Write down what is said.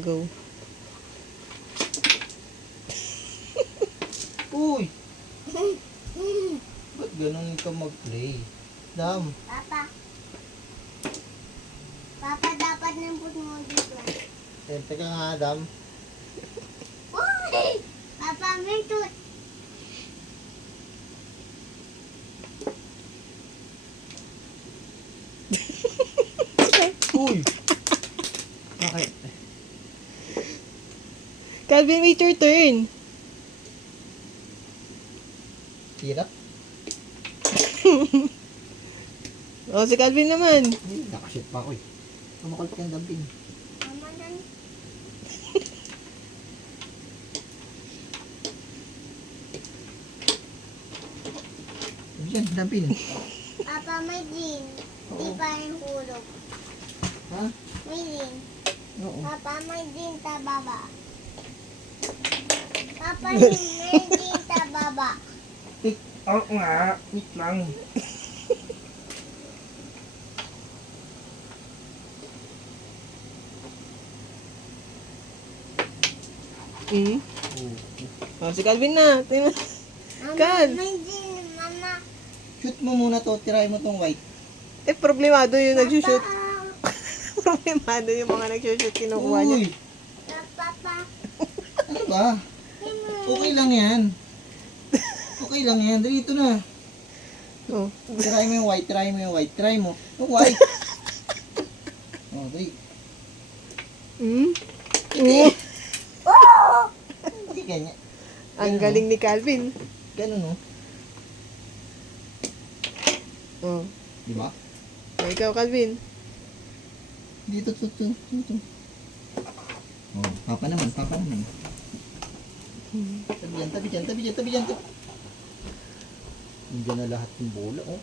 umagaw. Uy! Ba't ganun ka mag-play? Dam. Papa. Papa, dapat nimbut mo dito. Teka nga, Dam. Uy! Papa, may tut. Uy! Bakit? Calvin, wait your turn. Hirap? Oh, si Calvin naman. Nakashit pa ako eh. Kumakulit ka ng damping. Mama nan. Diyan, damping. Papa, may din. Di pa rin hulog. Ha? May din. Oo. Papa, may din ta baba. Papa, may din ta baba. Tik out nga. Wait lang. Mm. Oh. Oh, si Calvin na. Tingnan. Mama, Cal. may din, mama. Shoot mo muna to. Tirahin mo tong white. Eh, problemado yung nagsushoot. Papa, Problemado yung mga nagsushoot. Kinukuha niya. Uy! Papa. Ano ba? Okay lang yan. Okay lang yan. Dali, ito na. Oh. Tirahin mo yung white. Tirahin mo yung white. Try mo. Yung white. Oh, dali. Mm. Hindi ganyan. Ang galing ni Calvin. Ganun, no? Oh. Di ba? Oh, ikaw, Calvin. Dito, dito. Oh, papa naman, papa naman. Tabi dyan, tabi dyan, tabi dyan, tabi dyan. Nandiyan na lahat ng bola, oh.